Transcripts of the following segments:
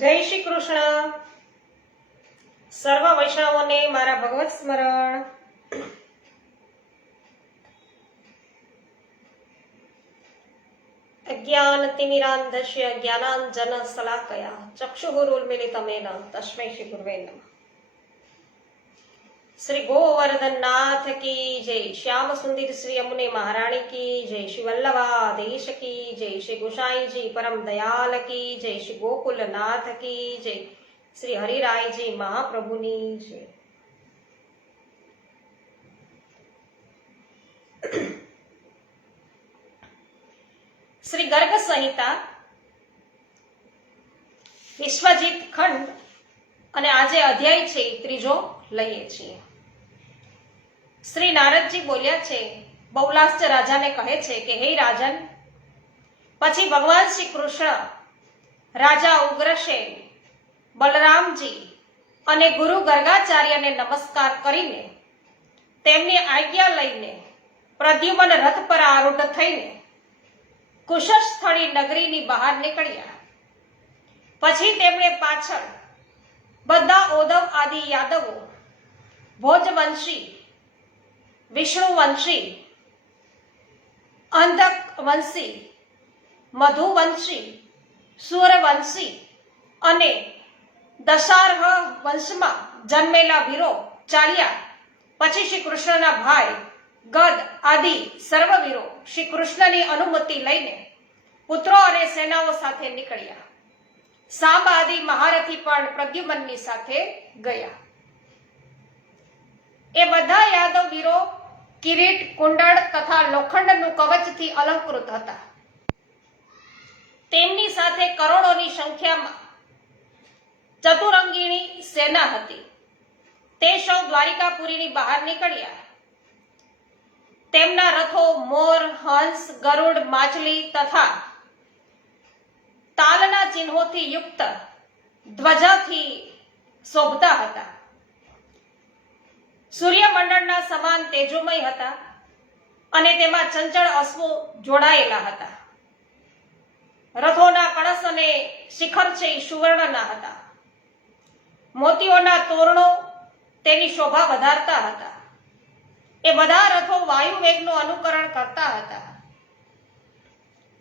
જય શ્રી કૃષ્ણ. સર્વ વૈષ્ણવોને મારા ભગવત સ્મરણ. અજ્ઞાનતિમિરાન્ધસ્ય જ્ઞાનાંજન શલાકયા ચક્ષુરુન્મિલિતમેન તસ્મૈ શ્રી ગુરવે નમઃ. શ્રી ગોવર્ધનનાથ કી જય. શ્યામ સુંદર શ્રી યમુને મહારાણી કી જય. શ્રી વલ્લભાધીશ કી જય. શ્રી ગુસાઈજી પરમ દયાલ કી જય. શ્રી ગોકુલનાથ કી જય. શ્રી હરિરાયજી મહાપ્રભુની જય. શ્રી ગર્ગ સંહિતા વિશ્વજીત ખંડ અને આજે અધ્યાય છે ત્રીજો લઈએ છીએ. શ્રી નારદજી બોલ્યા છે, બહુલાસ્ચ રાજાને કહે છે કે હે રાજન, પછી ભગવાન શ્રી કૃષ્ણ, રાજા ઉગ્રસેન, બલરામજી અને ગુરુ ગર્ગાચાર્યને નમસ્કાર કરીને તેમની આજ્ઞા લઈને પ્રદ્યુમન રથ પર આરૂઢ થઈને કુશસ્થળી નગરીની બહાર નીકળ્યા. પછી તેમણે પાછળ બધા ઔદવ આદિ યાદવો, ભોજવંશી, વિષ્ણુવંશી, અંધકવંશી, મધુવંશી, સૂર્યવંશી અને દશાર્હ વંશમાં જન્મેલા વીરો ચાલ્યા. પછી શ્રી કૃષ્ણના ભાઈ ગદ આદિ સર્વવીરો શ્રી કૃષ્ણની અનુમતિ લઈને પુત્રો અને સેનાઓ સાથે નીકળ્યા. સાંબ આદિ મહારથી પણ પ્રદ્યુમનની સાથે ગયા. એ બધા યાદવ વીરો કિરીટ, કુંડળ તથા લોખંડનું કવચથી અલંકૃત હતા. તેમની સાથે કરોડોની સંખ્યામાં ચતુરંગીણી સેના હતી. તે સૌ દ્વારિકાપુરીની બહાર નીકળ્યા. તેમના રથો મોર, હંસ, ગરુડ, માછલી તથા તાલના ચિહ્નોથી યુક્ત ધ્વજાથી શોભતા હતા. સૂર્યમંડળના સમાન તેજોમય હતા અને તેમાં ચંચળ અશ્વો જોડાયેલા હતા. રથોના કળશ અને શિખર છે સુવર્ણના હતા. મોતીઓના તોરણો તેની શોભા વધારતા હતા. એ બધા રથો વાયુ વેગનું અનુકરણ કરતા હતા.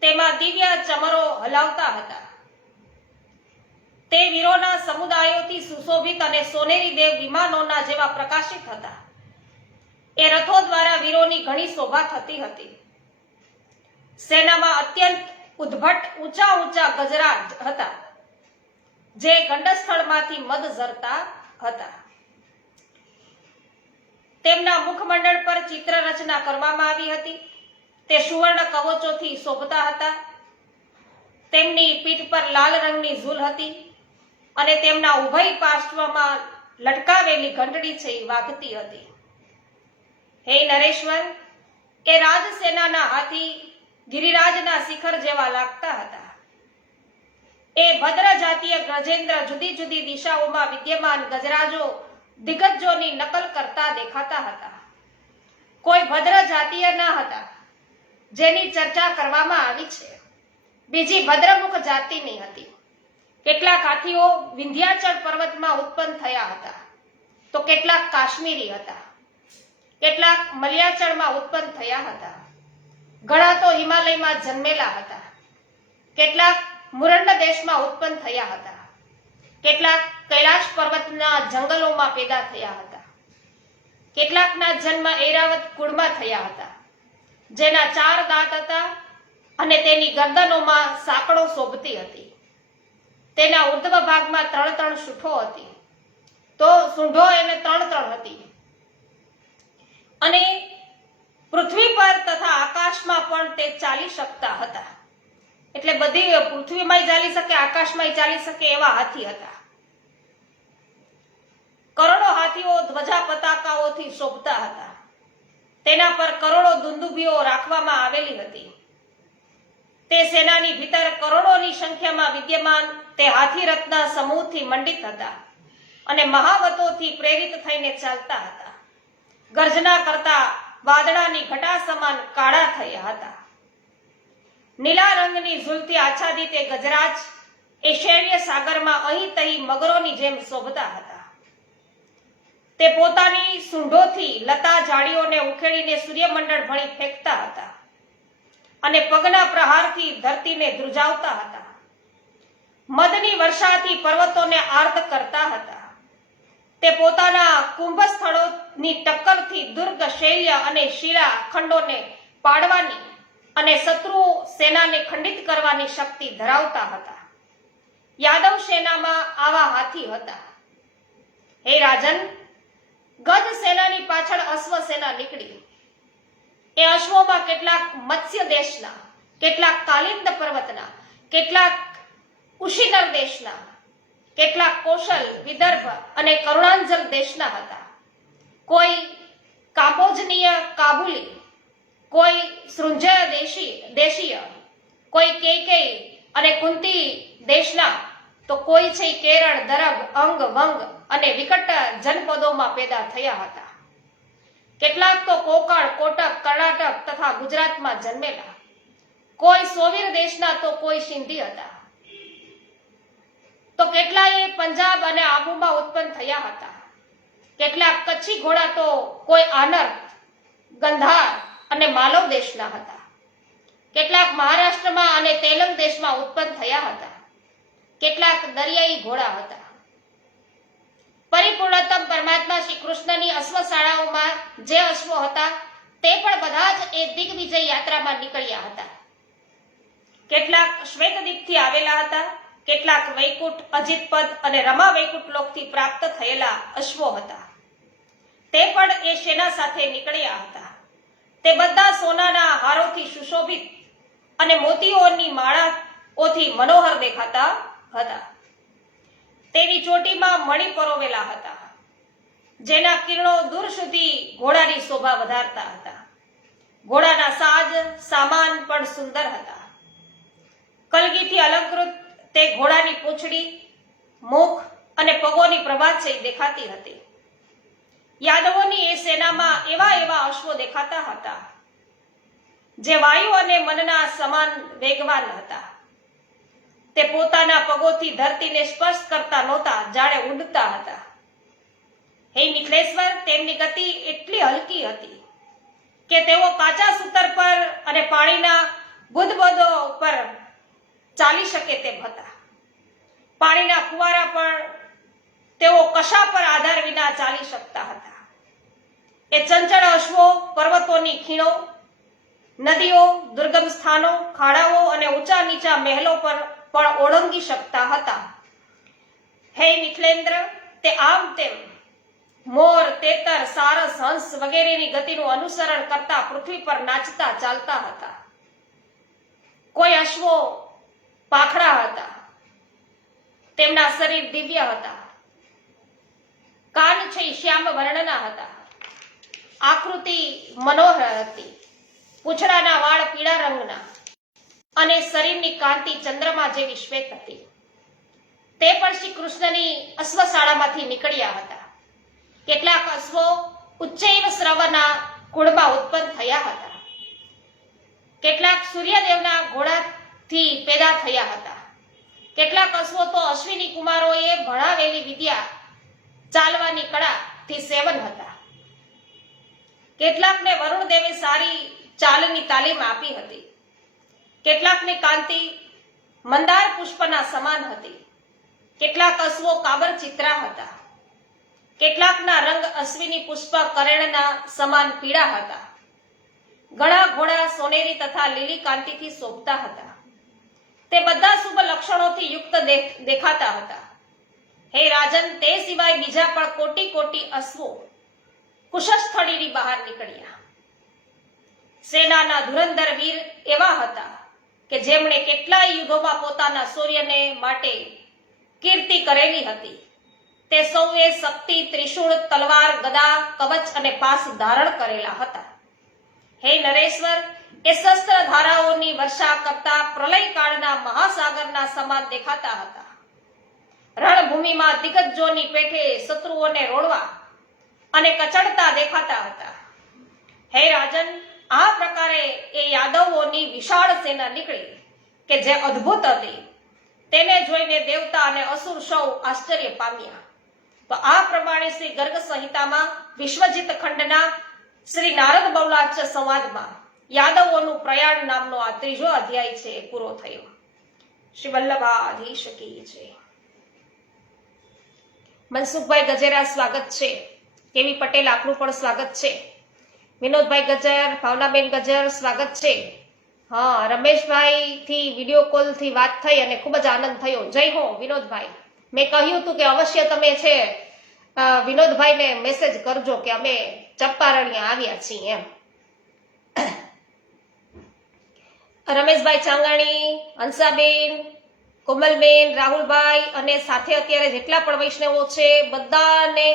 તેમાં દિવ્ય ચમરો હલાવતા હતા. તે વીરોના સમુદાયોથી સુશોભિત અને સોનેરી દેવ વિમાનોના જેવા પ્રકાશિત હતા. એ રથો દ્વારા વીરોની ઘણી શોભા થતી હતી. સેનામાં અત્યંત ઉદ્ભટ ઊંચા ઊંચા ગજરાજ હતા, જે ગંડસ્થળમાંથી મદ ઝરતા હતા. તેમના મુખમંડળ પર ચિત્ર રચના કરવામાં આવી હતી. તે સુવર્ણ કવચોથી શોભતા હતા. તેમની પીઠ પર લાલ રંગની ઝૂલ હતી અને તેમના ઉભય પાર્શ્વમાં લટકાવેલી ઘંટડી છે એ વાગતી હતી. હે નરેશ્વર, એ રાજસેનાના હાથી ગિરિરાજના શિખર જેવા લાગતા હતા. એ ભદ્ર જાતીય ગજેન્દ્ર જુદી જુદી દિશાઓમાં વિદ્યમાન ગજરાજો દિગ્ગજોની નકલ કરતા દેખાતા હતા. કોઈ ભદ્ર જાતીય ન હતા જેની ચર્ચા કરવામાં આવી છે. બીજી ભદ્રમુખ જાતિની હતી. કેટલાક હાથીઓ વિંધ્યાચળ પર્વતમાં ઉત્પન્ન થયા હતા, તો કેટલાક કાશ્મીરી હતા. કેટલાક મલયાચળમાં ઉત્પન્ન થયા હતા. ઘણા તો હિમાલયમાં જન્મેલા હતા. કેટલાક મુરંડ દેશમાં ઉત્પન્ન થયા હતા. કેટલાક કૈલાશ પર્વતના જંગલોમાં પેદા થયા હતા. કેટલાકના જન્મ ઐરાવત કુળમાં થયા હતા, જેના 4 દાંત હતા અને તેની ગરદનોમાં સાંકળો શોભતી હતી. તેના ઉર્ધ્વ ભાગમાં 3 સૂંઠો હતી, તો સૂંઢો એને 3 હતી. અને પૃથ્વી પર તથા આકાશમાં પણ તે ચાલી શકતા હતા. એટલે બધી પૃથ્વીમાં ચાલી શકે, આકાશમાં ચાલી શકે એવા હાથી હતા. કરોડો હાથીઓ ધ્વજા પતાકાઓથી શોભતા હતા. તેના પર કરોડો દુંદુભીઓ રાખવામાં આવેલી હતી. તે સેનાની ભીતર કરોડોની સંખ્યામાં વિદ્યમાન તે હાથી રથના સમૂહથી મંડિત હતા અને મહાવતોથી પ્રેરિત થઈને ચાલતા હતા. ગર્જના કરતા વાદળાની ઘટા સમાન કાળા થયા હતા. નીલા રંગની ઝૂલથી આચ્છાદિત એ ગજરાજ એ શૈલ્ય સાગરમાં અહીં તહીં મગરોની જેમ શોભતા હતા. તે પોતાની સૂંઢોથી લતા ઝાડીઓને ઉખેડીને સૂર્યમંડળ ભણી ફેંકતા હતા અને પગના પ્રહારથી ધરતીને ધ્રુજાવતા હતા. મદની વર્ષાથી પર્વતોને આર્ત કરતા હતા. તે પોતાના કુંભ સ્થળોની ટક્કરથી દુર્ગ, શૈલ્ય અને શિલા ખંડોને પાડવાની અને શત્રુ સેનાને ખંડિત કરવાની શક્તિ ધરાવતા હતા. યાદવ સેનામાં આવા હાથી હતા. હે રાજન, ગજ સેનાની પાછળ અશ્વ સેના નીકળી. એ અશ્વોમાં કેટલાક મત્સ્ય દેશના, કેટલાક કાલિંદ પર્વતના, કેટલાક ઉશિનર દેશના, કેટલાક કૌશલ, વિદર્ભ અને કરુણાંજલ દેશના હતા. કોઈ કાંબોજનીય, કાબુલી, કોઈ સૃંજય દેશીય, કોઈ કેકેય અને કુંતી દેશના, તો કોઈ છે કેરળ, દરગ, અંગ, વંગ અને વિકટ જનપદોમાં પેદા થયા હતા. કેટલાક તો કોકણ, કોટક, કર્ણાટક તથા ગુજરાતમાં જન્મેલા. કોઈ સોવીર દેશના તો કોઈ સિંધી હતા. તો કેટલાય પંજાબ અને આબુમાં ઉત્પન્ન થયા હતા. કેટલાક કચ્છી ઘોડા તો કોઈ આનર, ગંધાર અને માલવ દેશના હતા. કેટલાક મહારાષ્ટ્રમાં અને તેલંગ દેશમાં ઉત્પન્ન થયા હતા. કેટલાક દરિયાઈ ઘોડા હતા. પરિપૂર્ણતમ પરમાત્મા શ્રી કૃષ્ણની અશ્વશાળાઓમાં જે અશ્વો હતા તે પણ બધા જ એ દિગ્વિજય યાત્રામાં નીકળ્યા હતા. કેટલાક શ્વેતદીપથી આવેલા હતા. કેટલાક વૈકુંઠ, અજિતપદ અને રમા વૈકુંઠ લોકથી પ્રાપ્ત થયેલા અશ્વો હતા. તે પણ એ સેના સાથે નીકળ્યા હતા. તે બધા સોનાના હારોથી સુશોભિત અને મોતીઓની માળાઓથી મનોહર દેખાતા હતા. તેની ચોટીમાં મણિ પરોવેલા હતા, જેના કિરણો દૂર સુધી ઘોડાની શોભા વધારતા હતા. ઘોડાના સાજ સામાન પણ સુંદર હતા. કલગીથી અલંકૃત તે ઘોડાની પૂંછડી, મુખ અને પગોની પ્રભાત દેખાતી હતી. યાદવોની એ સેનામાં એવા એવા અશ્વો દેખાતા હતા જે વાયુ અને મનના સમાન વેગવાન હતા. તે પોતાના પગોથી ધરતીને સ્પર્શ કરતા નહોતા, જાણે ઉડતા હતા. હે મિથિલેશ્વર, તેમની ગતિ એટલી હલકી હતી કે તેઓ કાચા સૂતર પર અને પાણીના બુદબુદો પર ચાલી શકે તેમ હતા. પાણીના ફુવારા પર તેઓ કશા પર આધાર વિના ચાલી શકતા હતા. એ ચંચળ અશ્વો પર્વતોની ખીણો, નદીઓ, દુર્ગમ સ્થાનો, ખાડાઓ અને ઊંચા નીચા મહેલો પર પણ ઓળંગી શકતા હતા. હે મિથિલેન્દ્ર, તે આમ તેમ મોર, તેતર, સારસ, હંસ વગેરેની ગતિનું અનુસરણ કરતા પૃથ્વી પર નાચતા ચાલતા હતા. કોઈ અશ્વો પાખડા હતા. તેમના શરીર દિવ્ય હતા. કાન છે શ્યામ વર્ણના હતા. આકૃતિ મનોહર હતી. પૂંછડાના વાળ પીળા રંગના અને શરીરની કાંતિ ચંદ્રમા જેવી શ્વેત હતી. તે પણ શ્રી કૃષ્ણની અશ્વશાળામાંથી નીકળ્યા હતા. કેટલાક અશ્વો ઉચ્ચૈવ શ્રવના કુળમાં ઉત્પન્ન થયા હતા. કેટલાક સૂર્યદેવના ઘોડાથી પેદા થયા હતા. કેટલાક અશ્વો તો અશ્વિની કુમારોએ ભણાવેલી વિદ્યા, ચાલવાની કળાથી સેવન હતા. કેટલાકને વરુણ દેવે સારી ચાલની તાલીમ આપી હતી. કેટલાકની કાંતિ મંદાર પુષ્પના સમાન હતી. કેટલાક અશ્વો કાબર ચિત્રા હતા. કેટલાકના રંગ અશ્વિની પુષ્પ કરેણના સમાન પીળા હતા. ઘણા ઘોડા સોનેરી તથા લીલી કાંતિથી શોભતા હતા. તે બધા શુભ લક્ષણોથી યુક્ત દેખાતા હતા. હે રાજન, તે સિવાય બીજા પણ કોટી કોટી અશ્વો કુશસ્થળીની બહાર નીકળ્યા. સેનાના ધુરંધર વીર એવા હતા કે જેમણે કેટલાય યુદ્ધોમાં પોતાના શૌર્યને માટે કીર્તિ કરેલી હતી. તે સૌએ શક્તિ, ત્રિશૂળ, તલવાર, ગદા, કવચ અને પાસ ધારણ કરેલા હતા. હે નરેશ્વર, એ શસ્ત્ર ધારાઓની વર્ષા કરતા પ્રલયકાળના મહાસાગરના સમાન દેખાતા હતા. રણભૂમિમાં દિગ્ગજોની પેઠે શત્રુઓને રોડવા અને કચડતા દેખાતા હતા. હે રાજન, આ પ્રકારે એ યાદવોની વિશાળ સેના નીકળી કે જે અદ્ભુત હતી. તેને જોઈને દેવતા અને અસુર સૌ આશ્ચર્ય પામ્યા. તો આ પ્રમાણે શ્રી ગર્ગ સંહિતામાં વિશ્વજીત ખંડના શ્રી નારદ બહુલાચ્ય સંવાદમાં યાદવોનું પ્રયાણ નામનો આ ત્રીજો અધ્યાય છે પૂરો થયો. શ્રી વલ્લભાધીશ કી જય. મનસુખભાઈ ગજેરા સ્વાગત છે. કેવી પટેલ આપનું પણ સ્વાગત છે. વિનોદભાઈ ગજર, ભાવનાબેન ગજર સ્વાગત છે. હા, રમેશભાઈ થી વિડીયો કોલ થી વાત થઈ અને ખૂબ જ આનંદ થયો. જય હો વિનોદભાઈ. મેં કહ્યું હતું કે અવશ્ય તમે છે વિનોદભાઈને મેસેજ કરજો કે અમે ચંપારણ્ય આવ્યા છીએ એમ. રમેશભાઈ ચાંગાણી, હંસાબેન, કોમલબેન, રાહુલભાઈ અને સાથે અત્યારે જેટલા પણ વૈષ્ણવો છે બધાને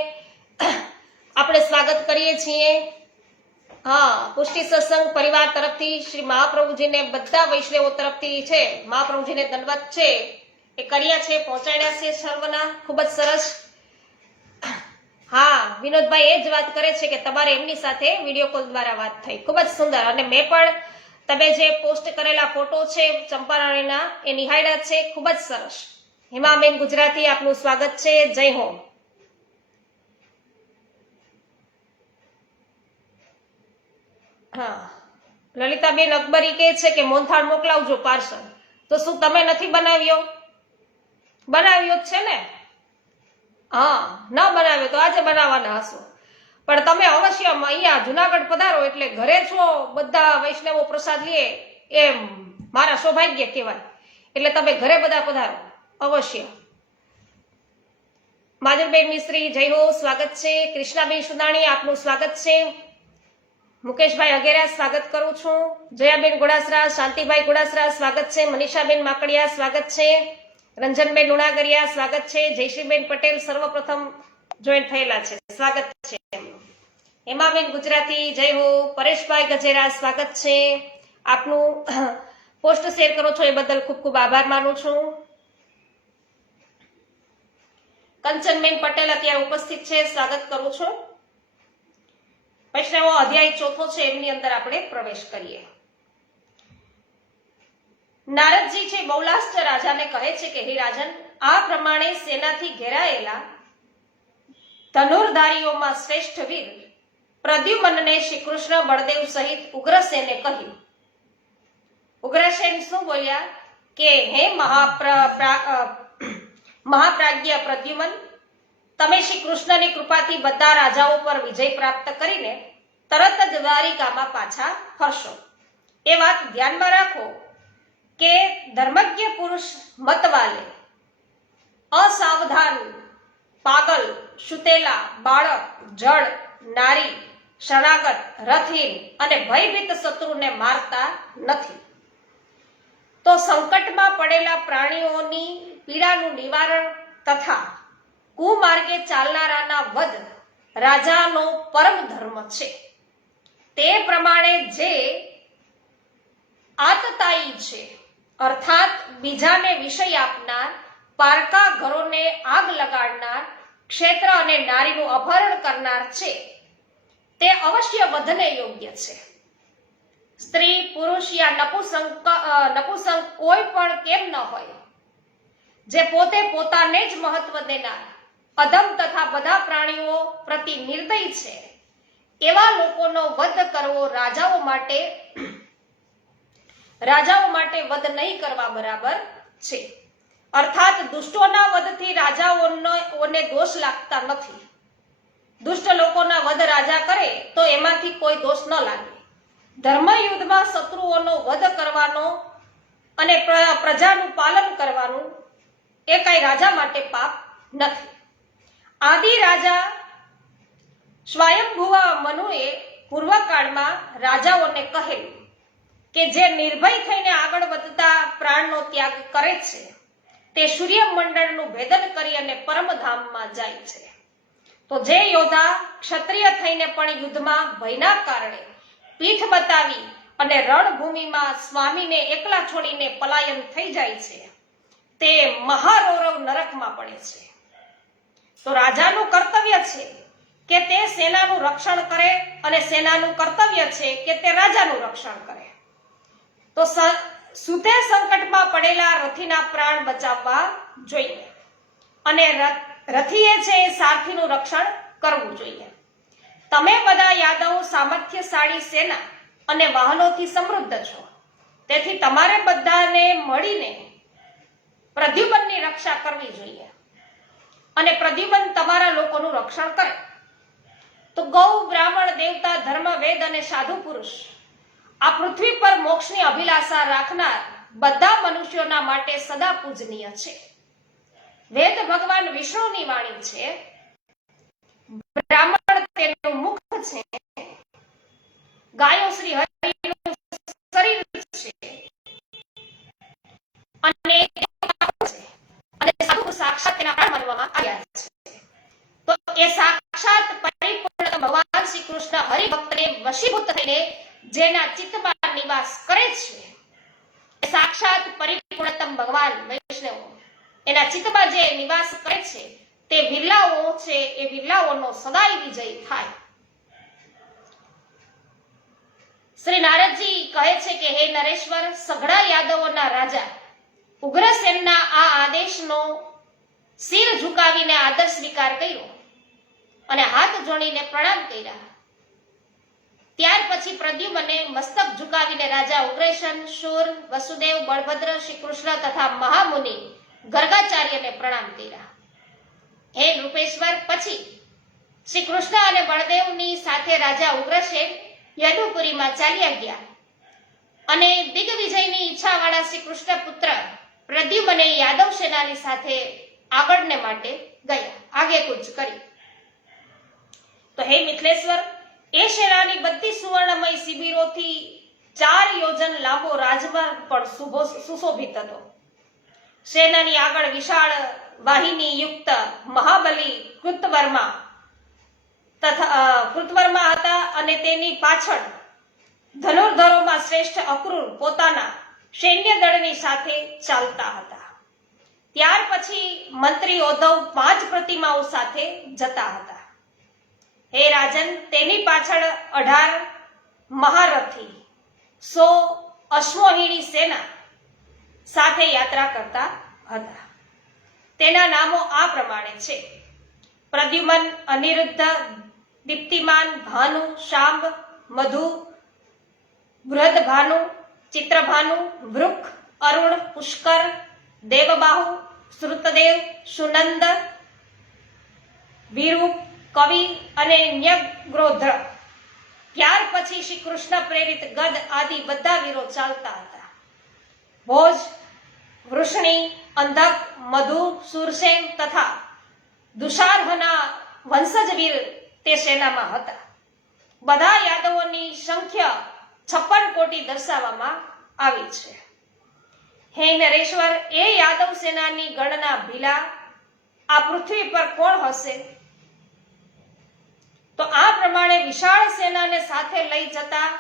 આપણે સ્વાગત કરીએ છીએ. હા, પુષ્ટિ સત્સંગ પરિવાર તરફથી શ્રી મહાપ્રભુજીને બધા વૈષ્ણવો તરફથી છે મહાપ્રભુજીને દંડવત છે એ કર્યા છે, પહોંચાડ્યા છે સર્વના. ખૂબ જ સરસ. હા, વિનોદભાઈ એ જ વાત કરે છે કે તમારે એમની સાથે વિડીયો કોલ દ્વારા વાત થઈ. ખૂબ જ સુંદર. અને મેં પણ તમે જે પોસ્ટ કરેલા ફોટો છે ચંપારણ્યના એ નિહાળ્યા છે. ખૂબ જ સરસ. હેમાબેન ગુજરાતી આપનું સ્વાગત છે. જય હો. હા, લલિતાબેન અકબરી કહે છે કે મોહનથાળ મોકલાવજો પાર્સલ. તો શું તમે નથી બનાવ્યો? બનાવ્યો જ છે ને. હા, ન બનાવ્યો તો આજે બનાવવાના હશો. પણ તમે અવશ્ય અહીંયા જુનાગઢ પધારો એટલે ઘરે છો બધા વૈષ્ણવો પ્રસાદ લે એમ મારા સૌભાગ્ય કહેવાય. એટલે તમે ઘરે બધા પધારો અવશ્ય. માધુરબેન મિસ્ત્રી જય હો સ્વાગત છે. કૃષ્ણાબેન સુદાણી આપનું સ્વાગત છે. મુકેશભાઈ અગેરા સ્વાગત કરું છું. જયાબેન ગોડાસરા, શાંતિભાઈ ગોડાસરા સ્વાગત છે. મનીષાબેન માકડિયા સ્વાગત છે. રંજનબેન લુણાગરિયા સ્વાગત છે. જયશ્રીબેન પટેલ સર્વપ્રથમ જોઈન્ટ થયેલા છે, સ્વાગત છે. હેમાબેન ગુજરાતી જય હો. પરેશભાઈ ગજેરા સ્વાગત છે. આપનું પોસ્ટ શેર કરો છો એ બદલ ખૂબ ખૂબ આભાર માનું છું. કંચનબેન પટેલ અત્યારે ઉપસ્થિત છે, સ્વાગત કરું છું. વૈષ્ણવો અધ્યાય ચોથો છે એમની અંદર આપણે પ્રવેશ કરીએ. નારદજી છે બહુલાસ્ટ રાજાને કહે છે કે હે રાજન, આ પ્રમાણે સેનાથી ઘેરાયેલા ધનુર્ધારીઓમાં શ્રેષ્ઠ વીર પ્રદ્યુમ્નને શ્રી કૃષ્ણ બળદેવ સહિત ઉગ્રસેને કહ્યું. ઉગ્રસેન શું બોલ્યા કે હે મહાપ્રાજ્ઞ પ્રદ્યુમ્ન, તમે શ્રી કૃષ્ણની કૃપાથી બધા રાજાઓ પર વિજય પ્રાપ્ત કરીને તરત જ દ્વારિકામાં પાછા ફરશો. એ વાત ધ્યાનમાં રાખો કે ધર્મજ્ઞ પુરુષ મતવાલે, અસાવધાન, પાગલ, સુતેલા, બાળક, જડ, નારી, શરણાગત, રથહીન અને ભયભીત શત્રુને મારતા નથી. તો સંકટમાં પડેલા પ્રાણીઓની પીડાનું નિવારણ તથા કુમાર્ગે ચાલનારાના વધ રાજાનો પરમ ધર્મ છે. તે પ્રમાણે જે આતતાયી છે અર્થાત બીજાને વિષય આપનાર, પારકા ઘરોને આગ લગાડનાર, ક્ષેત્ર અને નારીનું અપહરણ કરનાર છે તે અવશ્ય વધને યોગ્ય છે. સ્ત્રી, પુરુષ યા નપુંસક કોઈ પણ કેમ ન હોય, જે પોતે પોતાને જ મહત્વ દેનાર, અધમ તથા બધા પ્રાણીઓ પ્રતિ નિર્દય છે, એવા લોકોનો વધ કરવો રાજાઓ માટે વધ નહીં કરવા બરાબર છે. અર્થાત દુષ્ટોના વધથી રાજાઓને દોષ લાગતા નથી. દુષ્ટ લોકોના વધ રાજા કરે તો એમાંથી કોઈ દોષ ન લાગે. ધર્મયુદ્ધમાં શત્રુઓનો વધ કરવાનો અને પ્રજાનું પાલન કરવાનું એ કઈ રાજા માટે પાપ નથી. આદિ રાજા સ્વયંભુવા મનુએ પૂર્વકાળમાં રાજાઓને કહેલું કે જે નિર્ભય થઈને આગળ વધતા પ્રાણનો ત્યાગ કરે છે તે સૂર્યમંડળનું ભેદન કરી અને પરમધામમાં જાય છે. તો જે યોદ્ધા ક્ષત્રિય થઈને પણ યુદ્ધમાં ભયના કારણે પીઠ બતાવી અને રણભૂમિમાં સ્વામીને એકલા છોડીને પલાયન થઈ જાય છે તે મહારૌરવ નરકમાં પડે છે. તો રાજાનું કર્તવ્ય છે કે તે સેનાનું રક્ષણ કરે અને સેનાનું કર્તવ્ય છે કે તે રાજાનું રક્ષણ કરે. તો સુતે સંકટમાં પડેલા રથીના પ્રાણ બચાવવા જોઈએ અને રથીએ છે એ સારથીનું રક્ષણ કરવું જોઈએ. તમે બધા યાદવો સામર્થ્યશાળી સેના અને વાહનોથી સમૃદ્ધ છો, તેથી તમારે બધાને મળીને પ્રદ્યુમ્નની રક્ષા કરવી જોઈએ અને પ્રદ્યુમ્ન તમારા લોકોનું રક્ષણ કરે. તો ગૌ, બ્રાહ્મણ, દેવતા, ધર્મ, વેદ અને સાધુ પુરુષ આ પૃથ્વી પર મોક્ષની અભિલાષા રાખનાર બધા મનુષ્યોના માટે સદા પૂજનીય છે. વેદ ભગવાન વિષ્ણુની વાણી છે, બ્રાહ્મણ તેનું મુખ છે, ગાયો શ્રી હરિનું શરીર છે અને સાધુ સાક્ષાત તેના પ્રાણ માનવામાં આવ્યા છે. તો એ સાક્ષાત પરિપૂર્ણ ભગવાન શ્રી કૃષ્ણ હરિભક્તને વશીભૂત થઈને જેના ચિત્તમાં નિવાસ કરે છે, સાક્ષાત પરિપૂર્ણતમ ભગવાન વૈષ્ણવ એના ચિત્તમાં જે નિવાસ કરે છે તે વિરલાઓ છે, એ વિરલાઓનો સદાય વિજય થાય. શ્રી નારદજી કહે છે કે હે નરેશ્વર, સઘળા યાદવોના રાજા ઉગ્રસેનના આ આદેશનો શિર ઝુકાવીને આદર સ્વીકાર કર્યો અને હાથ જોડીને પ્રણામ કર્યા. ત્યાર પછી પ્રદ્યુમ્ને મસ્તક ઝુકાવીને રાજા ઉગ્રસેન, શૂર, વસુદેવ, બળભદ્ર, શ્રી કૃષ્ણ તથા મહામુનિ ગર્ગાચાર્યને પ્રણામ કર્યા. હે નૃપેશ્વર, પછી શ્રી કૃષ્ણ અને બળદેવની સાથે રાજા ઉગ્રસેન યદુપુરીમાં ચાલ્યા ગયા અને દિગ્વિજયની ઈચ્છાવાળા શ્રી કૃષ્ણ પુત્ર પ્રદ્યુમ્ને યાદવ સેનાની સાથે આગળને માટે ગયા, આગેકૂચ કરી. તો હે મિથિલેશ્વર, એ સેનાની બધી સુવર્ણમય શિબિરોથી 4 યોજન લાંબો રાજમાર્ગ પણ સુશોભિત હતો. સેનાની આગળ વિશાળ વાહિની યુક્ત મહાબલી કૃતવર્મા હતા અને તેની પાછળ ધનુર્ધરોમાં શ્રેષ્ઠ અક્રૂર પોતાના સૈન્ય દળની સાથે ચાલતા હતા. ત્યાર પછી મંત્રી ઓધવ 5 પ્રતિમાઓ સાથે જતા હતા. હે રાજન, તેની પાછળ 18 મહારથી 100 અશ્વહીણી સેના સાથે યાત્રા કરતા હતા. તેના નામો આ પ્રમાણે છે: પ્રદ્યુમ્ન, અનિરુદ્ધ, દીપ્તિમાન, ભાનુ, શાંબ, મધુ, બૃહદભાનુ, ચિત્રભાનુ, વૃક, અરુણ, પુષ્કર, દેવબાહુ, શ્રુતદેવ, સુનંદ, વિરૂપ, કવિ અને ન્યગ્રોધ્ર. ત્યાર પછી શ્રી કૃષ્ણ પ્રેરિત ગદ આદિ બધા વીરો ચાલતા હતા. ભોજ, વૃષ્ણિ, અંધક, મધુ, સુરસેન તથા દુશાર્હના વંશજ વીર તે સેનામાં હતા. બધા યાદવોની સંખ્યા 56 કોટી દર્શાવવામાં આવી છે. હે નરેશ્વર, એ યાદવ સેનાની ગણના ભીલા આ પૃથ્વી પર કોણ હશે? તો આ પ્રમાણે વિશાળ સેનાને સાથે લઈ જતા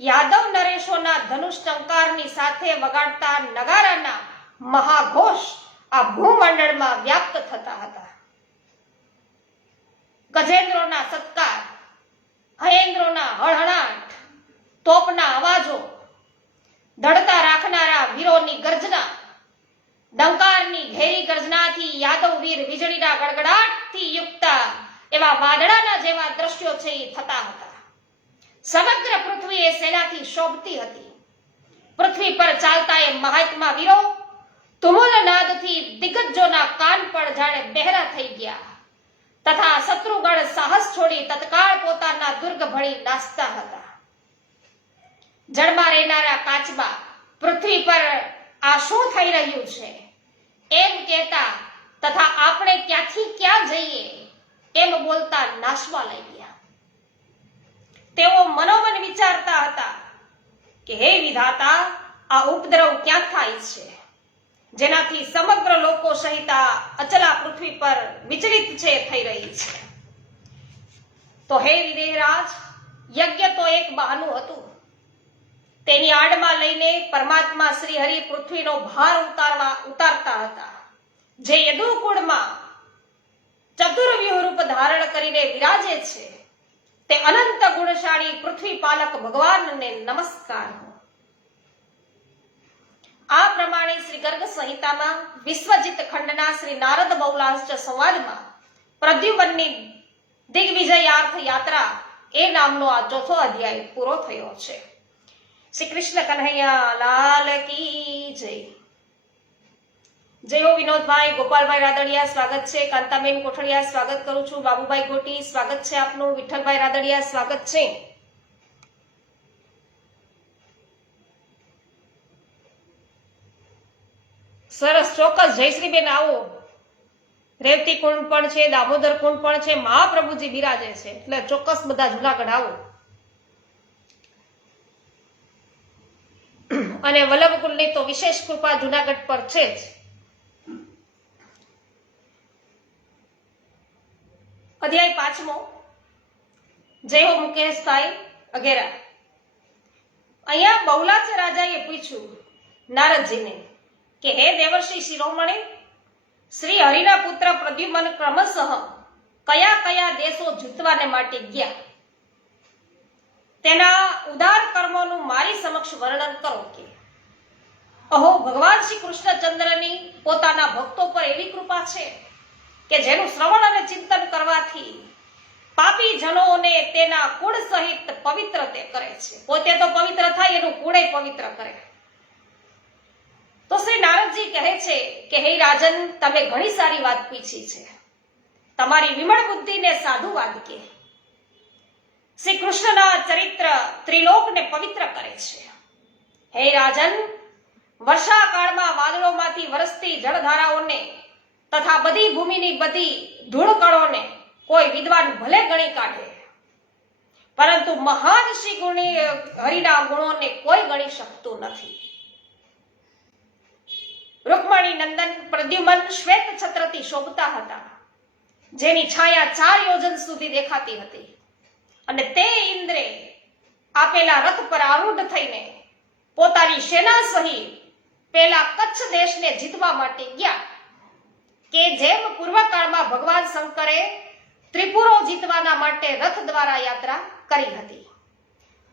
યાદવ નરેશોના ધનુષ ટંકારની સાથે વગાડતા નગારાના મહાઘોષ આ ભૂમંડળમાં વ્યાપ્ત થતા હતા. ગજેન્દ્રોના સત્કાર, હયેન્દ્રોના હળહળાટ, તોપના અવાજો, દડતા રાખનારા વીરોની ગર્જના, ડંકારની ઘેરી ગર્જનાથી યાદવ વીર વીજળીના ગડગડાટથી યુક્ત એવા વાદળાના જેવા દ્રશ્યો છે એ થતા હતા. સમગ્ર પૃથ્વી એ સેનાથી શોભતી હતી. પૃથ્વી પર ચાલતા એ મહાત્મા વીરો તુમુલ નાદથી દિગ્ગજોના કાન પણ જાણે બહેરા થઈ ગયા તથા શત્રુગણ સાહસ છોડી તત્કાળ પોતાના દુર્ગ ભણી નાસતા હતા. જળમાં રહેનારા કાચબા પૃથ્વી પર આ શું થઈ રહ્યું છે એમ કહેતા તથા આપણે ક્યાંથી ક્યાં જઈએ એમ બોલતા નાશવા લાગ્યા. તેઓ મનોમન વિચારતા હતા કે હે વિધાતા, આ ઉપદ્રવ ક્યાં થાય છે જેનાથી સમગ્ર લોકો સહિત અચલા પૃથ્વી પર વિચલિત છે થઈ રહી છે. તો હે વિદેહરાજ, યજ્ઞ તો એક બહાનું હતું. તેની આડમાં લઈને પરમાત્મા શ્રી હરિ પૃથ્વીનો ભાર ઉતારતા હતા. જે યદુકુળમાં ચતુર્વ્યુહ રૂપ ધારણ કરીને વિરાજે છે તે અનંત ગુણશાળી પૃથ્વી પાલક ભગવાનને નમસ્કાર. ગર્ગ સંહિતામાં વિશ્વજીત ખંડના શ્રી નારદ બહુલાશ્ચ સંવાદમાં પ્રદ્યુમનની દિગ્વિજયાર્થ યાત્રા એ નામનો આ ચોથો અધ્યાય પૂરો થયો છે. શ્રી કૃષ્ણ કન્હૈયા લાલ કી જય. જય હો વિનોદભાઈ, ગોપાલભાઈ રાદડિયા સ્વાગત છે. કાંતાબેન કોઠડિયા સ્વાગત કરું છું. બાબુભાઈ ગોટી સ્વાગત છે આપનું. વિઠ્ઠલભાઈ રાદડિયા સ્વાગત છે. સરસ, ચોક્કસ જયશ્રીબેન આવો. રેવતી કુંડ પણ છે, દામોદર કુંડ પણ છે, મહાપ્રભુજી બિરાજે છે, એટલે ચોક્કસ બધા જુનાગઢ આવો. અને વલ્લભકુંડની તો વિશેષ કૃપા જુનાગઢ પર છે જ. અધ્યાય 5મો. જય હો મુકેશભાઈ અઘેરા. અહીંયા બહુલાચ રાજાએ પૂછ્યું નારદજીને કે હે દેવર્ષિ શિરોમણી, શ્રી હરિના પુત્ર પ્રદ્યુમન ક્રમશઃ કયા કયા દેશો જીતવાને માટે ગયા, તેના ઉદાર કર્મોનું મારી સમક્ષ વર્ણન કરો. કે અહો, ભગવાન શ્રી કૃષ્ણચંદ્રની પોતાના ભક્તો પર એવી કૃપા છે કે જેનું શ્રવણ અને ચિંતન કરવાથી પાપી જનોને તેના કુળ સહિત પવિત્ર તે કરે છે. પોતે તો પવિત્ર થાય, એનું કુળે પવિત્ર કરે. તો શ્રી નારદજી કહે છે કે હે રાજન, તમે ઘણી સારી વાત પૂછી છે. તમારી વિમળ બુદ્ધિને સાધુવાદ કે શ્રી કૃષ્ણના ચરિત્ર ત્રિલોકને પવિત્ર કરે છે. હે રાજન, વર્ષાકાળમાં વાદળોમાંથી વરસતી જળધારાઓને તથા બધી ભૂમિની બધી ધૂળકણોને કોઈ વિદ્વાન ભલે ગણી કાઢે, પરંતુ મહાન શ્રી ગુણી હરિના ગુણોને કોઈ ગણી શકતું નથી. રૂકમણી નંદન પ્રદ્યુમન શ્વેત છત્રથી શોભતા હતા, જેની છાયા 4 યોજન સુધી દેખાતી હતી. અને તે ઇન્દ્રે આપેલા રથ પર આરૂઢ થઈને પોતાની સેના સહિત પેલા કચ્છ દેશને જીતવા માટે ગયા, કે જેમ પૂર્વકાળમાં ભગવાન શંકરે ત્રિપુરો જીતવાના માટે રથ દ્વારા યાત્રા કરી હતી.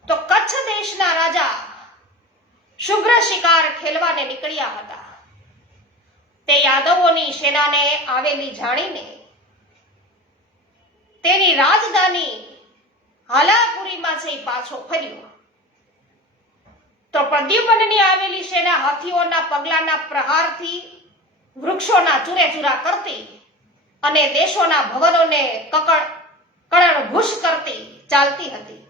તો કચ્છ દેશના રાજા શુભ્ર શિકાર ખેલવાને નીકળ્યા હતા. તે યાદવોની સેનાને આવેલી જાણીને તેની રાજધાની હાલાપુરીમાં જઈ પાછો ફર્યો. તો પ્રદ્યુમનની આવેલી સેના હાથીઓના પગલાના પ્રહારથી વૃક્ષોના ચૂરેચૂરા કરતી અને દેશોના ભવનોને કળણભૂષ કરતી ચાલતી હતી.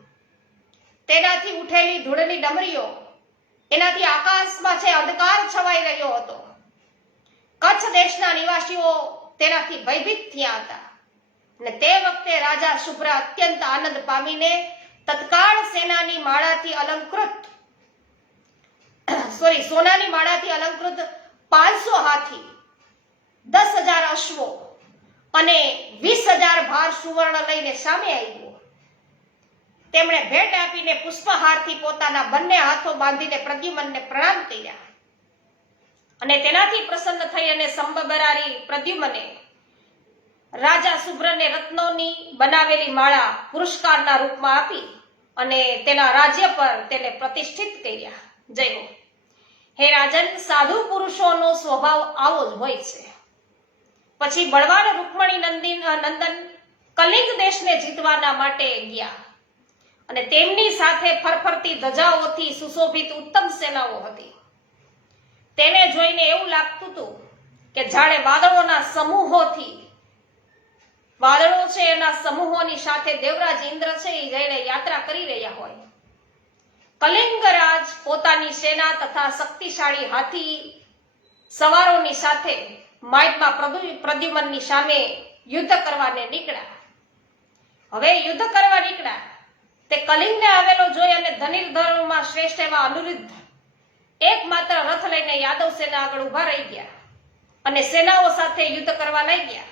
તેનાથી ઉઠેલી ધૂળની ડમરીઓ, એનાથી આકાશમાં છે અંધકાર છવાઈ રહ્યો હતો. કચ્છ દેશના નિવાસીઓ તેનાથી ભયભીત થયા હતા. અને તે વખતે રાજા શુભ્ર અત્યંત આનંદ પામીને તત્કાળ સોનાની માળાથી અલંકૃત 500 હાથી, 10,000 અશ્વો અને 20,000 ભાર સુવર્ણ લઈને સામે આવ્યો. તેમણે ભેટ આપીને પુષ્પહારથી પોતાના બંને હાથો બાંધીને પ્રદ્યુમનને પ્રણામ કર્યા. અને તેનાથી પ્રસન્ન થઈ અને સંબરારી પ્રદ્યુમને રાજા શુભ્રને રત્નોની બનાવેલી માળા પુરસ્કારના રૂપમાં આપી અને તેના રાજ્ય પર તેને પ્રતિષ્ઠિત કર્યા. જય હો. હે રાજન, સાધુ પુરુષોનો સ્વભાવ આવો જ હોય છે. પછી બળવાન રૂકમણી નંદન કલિંગ દેશને જીતવાના માટે ગયા અને તેમની સાથે ફરફરતી ધજાઓથી સુશોભિત ઉત્તમ સેનાઓ હતી. તેને જોઈને એવું લાગતું હતું કે જાણે વાદળો છે એના સમૂહોની સાથે દેવરાજ ઇન્દ્ર છે એ જઈને યાત્રા કરી રહ્યા હોય. કલિંગરાજ પોતાની સેના તથા શક્તિશાળી હાથી સવારોની સાથે માર્ગમાં પ્રદ્યુમનની સામે યુદ્ધ કરવાને નીકળ્યા. હવે યુદ્ધ કરવા નીકળ્યા તે કલિંગને આવેલો જોઈ અને ધનુર્ધરોમાં શ્રેષ્ઠ એવા અનિરુદ્ધ એકમાત્ર રથ લઈને યાદવ સેના આગળ ઉભા રહી ગયા અને સેનાઓ સાથે યુદ્ધ કરવા લાગ્યા.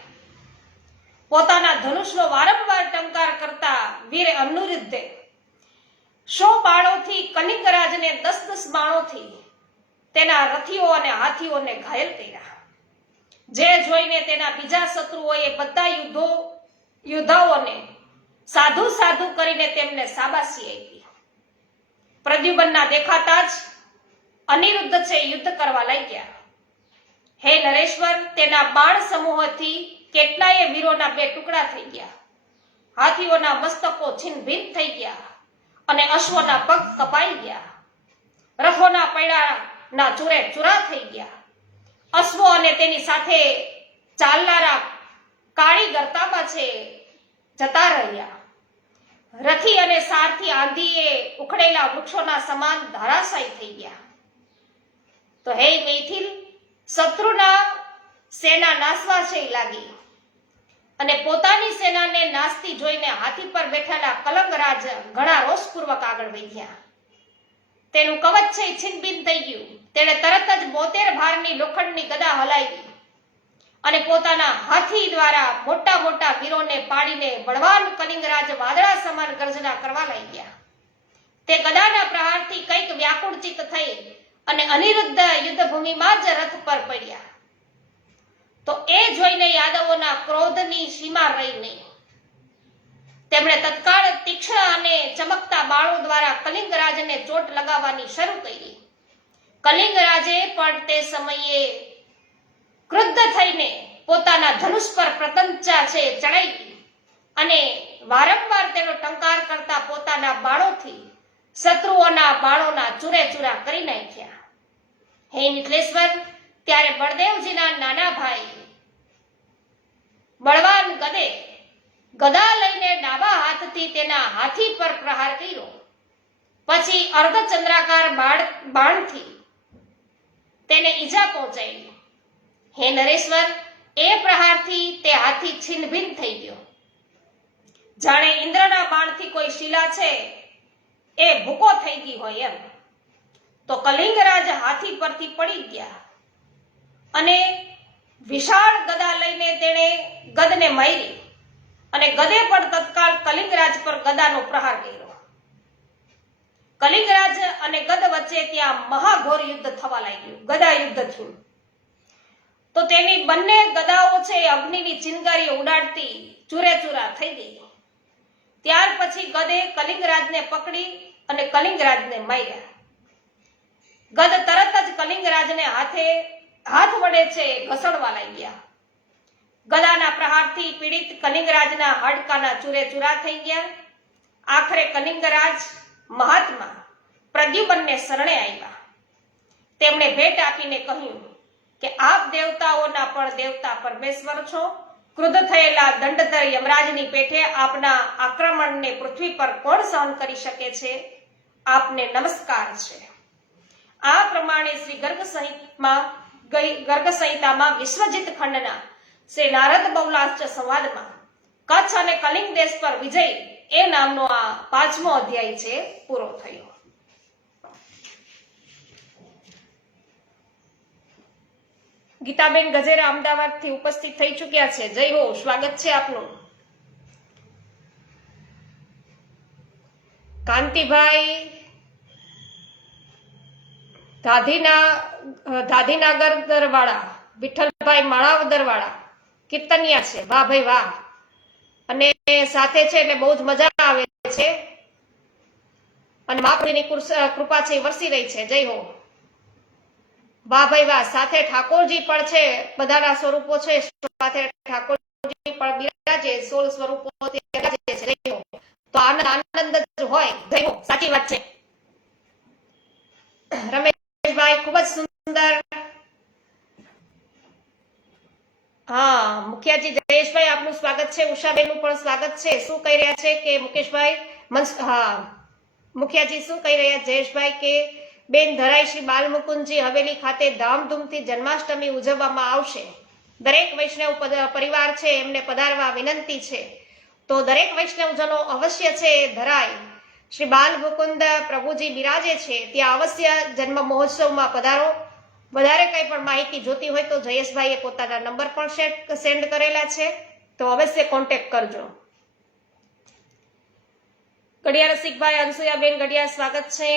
પોતાના ધનુષનો વારંવાર ટંકાર કરતા વીર અનિરુદ્ધે 100 બાણોથી કલિંગરાજને 10 બાણોથી તેના રથીઓ અને હાથીઓને ઘાયલ કર્યા. જે જોઈને તેના બીજા શત્રુઓએ બધા યોદ્ધાઓને સાધુ કરીને તેમને શાબાશી આપી. પ્રદ્યુમનના દેખાતા જ અનિરુદ્ધ છે યુદ્ધ કરવા લાગ્યા. હે નરેશ્વર, તેના બાણ સમૂહથી કેટલાય વીરોના 2 ટુકડા થઈ ગયા, હાથીઓના મસ્તકો છીન ભીન થઈ ગયા અને અશ્વના પગ કપાઈ ગયા, રથોના પૈડાના ચૂરે ચૂરા થઈ ગયા, અશ્વો અને તેની સાથે ચાલનારા કાળી ગરતામાં છે જતા રહ્યા, રથી અને સારથી આંધીએ ઉખડેલા વૃક્ષોના સમાન ધારાશાયી થઈ ગયા. તો હે મૈથિલ, શત્રુના સેના નાસવા છે લાગી અને પોતાની સેનાને નાસતી જોઈને હાથી પર બેઠેલા કલંગરાજ ઘણા રોષપૂર્વક આગળ વધ્યા. તેનું કવચ છે છીનબીન થઈ ગયું. તેણે તરત જ 72 ભારની લોખંડની ગદા હલાવી અને પોતાના હાથી દ્વારા મોટા મોટા વીરોને પાડીને બળવાન કલિંગરાજ વાદળા સમાન ગર્જના કરવા લાગ્યા. તે ગદાના પ્રહારથી કંઈક વ્યાકુળચિત થઈ અને અનિરુદ્ધ યુદ્ધભૂમિમાં જ રથ પર પડ્યા. તો એ જોઈને યાદવોના ક્રોધની સીમા રહી નહીં. તેમણે તત્કાળ તીક્ષ્ણ અને ચમકતા બાણો દ્વારા કલિંગરાજને ચોટ લગાવવાની શરૂ કરી. કલિંગરાજે પણ તે સમયે ક્રુદ્ધ થઈને પોતાના ધનુષ પર પ્રતંચા છે ચડાવી અને વારંવાર તેનો ટંકાર કરતા પોતાના બાણોથી શત્રુઓના બાણોના ચૂરેચૂરા કરી નાખ્યા. હે મિથિલેશ્વર, ત્યારે બળદેવજીના નાના ભાઈ બળવાન ગદે ગદા લઈને ડાબા હાથથી તેના હાથી પર પ્રહાર કર્યો. પછી અર્ધચંદ્રાકાર બાણથી તેને ઈજા પહોંચાડી. હે નરેશ્વર, એ પ્રહારથી તે હાથી છીનભીન થઈ ગયો. જાણે ઇન્દ્રના બાણથી કોઈ શિલા છે એ ભૂકો થઈ ગઈ હોય એમ. તો કલિંગરાજ હાથી પરથી પડી ગયા અને વિશાળ ગદા લઈને તેણે ગદને મારી અને ગદે પણ તત્કાળ કલિંગરાજ પર ગદાનો પ્રહાર કર્યો. કલિંગરાજ અને ગદ વચ્ચે ત્યાં મહાઘોર યુદ્ધ થવા લાગ્યું. ગદા યુદ્ધ થયું. તો તેની બંને ગદાઓ છે અગ્નિની ચિનગારી ઉડાડતી ચૂરેચૂરા થઈ ગઈ. ત્યાર પછી ગદે કલિંગરાજને પકડી અને કલિંગરાજને માર્યા. ગદ તરત જ કલિંગરાજને હાથ વડે છે ઘસડવા લાગ્યા. ગદાના પ્રહારથી પીડિત કલિંગરાજના હાડકાના ચૂરેચૂરા થઈ ગયા. આખરે કલિંગરાજ મહાત્મા પ્રદ્યુમ્નને શરણે આવ્યા. તેમણે ભેટ આપીને કહ્યું કે આપ દેવતાઓના પણ દેવતા પરમેશ્વર છો. ક્રુદ્ધ થયેલા દંડધર યમરાજની પેઠે આપના આક્રમણને પૃથ્વી પર કોણ સહન કરી શકે છે? આપને નમસ્કાર છે. આ પ્રમાણે શ્રી ગર્ગ સંહિતામાં વિશ્વજીત ખંડના શ્રી નારદ બહુલાશ્ચ સંવાદમાં કચ્છ અને કલિંગ દેશ પર વિજય એ નામનો આ 5મો અધ્યાય છે પૂરો થયો. ગીતાબેન ગજેરા અમદાવાદથી ઉપસ્થિત થઈ ચુક્યા છે. જય હો, સ્વાગત છે આપનું. કાંતિભાઈ ધાધીનાગર વાળા, વિઠ્ઠલભાઈ માણાવદર કીર્તનિયા છે. વાહ ભાઈ વાહ. અને સાથે છે એટલે બહુ જ મજા આવે છે અને મહાપ્રભુની કૃપા છે વરસી રહી છે. જય હો. વાહ ભાઈ વાહ. સાથે ઠાકોરજી પણ છે. બધાના સ્વરૂપો છે. સાથે ઠાકોરજી પણ બિરાજે 16 સ્વરૂપો બિરાજે છે. જય હો. તો આનંદ જ હોય. જય હો. સાચી વાત છે. રમેશભાઈ ખૂબ જ સુંદર. હા, મુખિયાજી જયેશભાઈ આપનું સ્વાગત છે. ઉષાબેનનું પણ સ્વાગત છે. શું કહી રહ્યા છે કે મુકેશભાઈ, હા મુખિયાજી શું કહી રહ્યા જયેશભાઈ કે બેન ધરાઈ શ્રી બાલમુકુંદજી હવેલી ખાતે ધામધૂમથી જન્માષ્ટમી ઉજવવામાં આવશે. દરેક વૈષ્ણવ પરિવાર છે એમને પધારવા વિનંતી છે. તો દરેક વૈષ્ણવજનો અવશ્ય છે ધરાઈ શ્રી બાલમુકુંદ પ્રભુજી બિરાજે છે ત્યાં અવશ્ય જન્મ મહોત્સવમાં પધારો. વધારે કંઈ પણ માહિતી જોતી હોય તો જયેશભાઈએ પોતાના નંબર પણ સેન્ડ કરેલા છે, તો અવશ્ય કોન્ટેક્ટ કરજો. ગઢિયા રસિકભાઈ, અનસુયાબેન ગઢિયા સ્વાગત છે.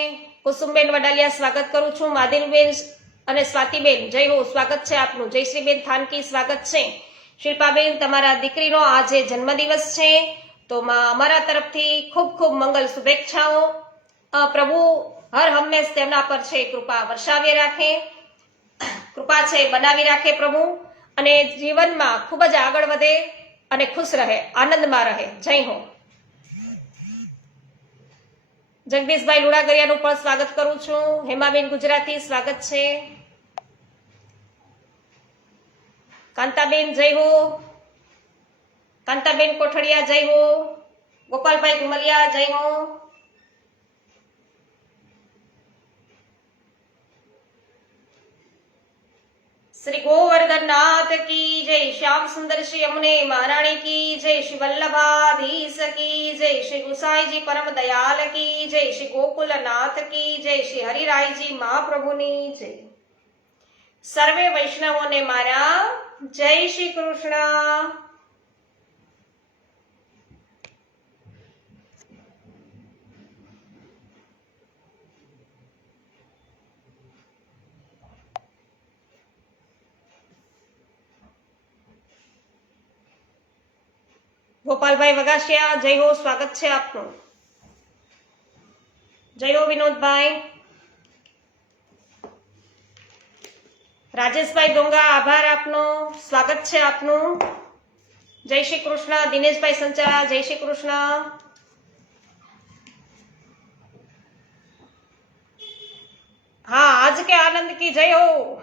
કુસુમબેન વડાલિયા સ્વાગત કરું છું. માદિલબેન અને સ્વાતિબેન જય હો, સ્વાગત છે આપનું. જયશ્રીબેન થાનકી સ્વાગત છે. શિલ્પાબેન, તમારા દીકરીનો આજે જન્મદિવસ છે તો અમારા તરફથી ખૂબ ખૂબ મંગલ શુભેચ્છાઓ. પ્રભુ હર હંમેશ તેમના પર છે કૃપા વર્ષાવે રાખે. કૃપા છે બનાવી રાખે પ્રભુ, અને જીવનમાં ખૂબ જ આગળ વધે અને ખુશ રહે, આનંદમાં રહે. જય હો. જગદીશભાઈ લુણાગરિયાનું પણ સ્વાગત કરું છું. હેમાબેન ગુજરાતી સ્વાગત છે. કાંતાબેન જય હો. કાંતાબેન કોઠડિયા જય હો. ગોપાલભાઈ ગુમલિયા જય હો. શ્રી ગોવર્ધનનાથ કી જય. શ્યામ સુંદર શ્રી અમને મહારાણી કી જય. શ્રી વલ્લભાધીશ કી જય. શ્રી ગુસાઈજી પરમ દયાલ કી જય. શ્રી ગોકુલનાથ કી જય. શ્રી હરિરાયજી મહાપ્રભુની જય. સર્વે વૈષ્ણવોને મારા જય શ્રી કૃષ્ણ. ગોપાલભાઈ વગાસિયા જય હો, સ્વાગત છે આપનું. જય હો વિનોદભાઈ. રાજેશભાઈ ડોંગા આભાર આપનો, સ્વાગત છે આપનું. જય શ્રી કૃષ્ણ. દિનેશભાઈ સંચારા જય શ્રી કૃષ્ણ. हाँ आज के आनंद की जय हो.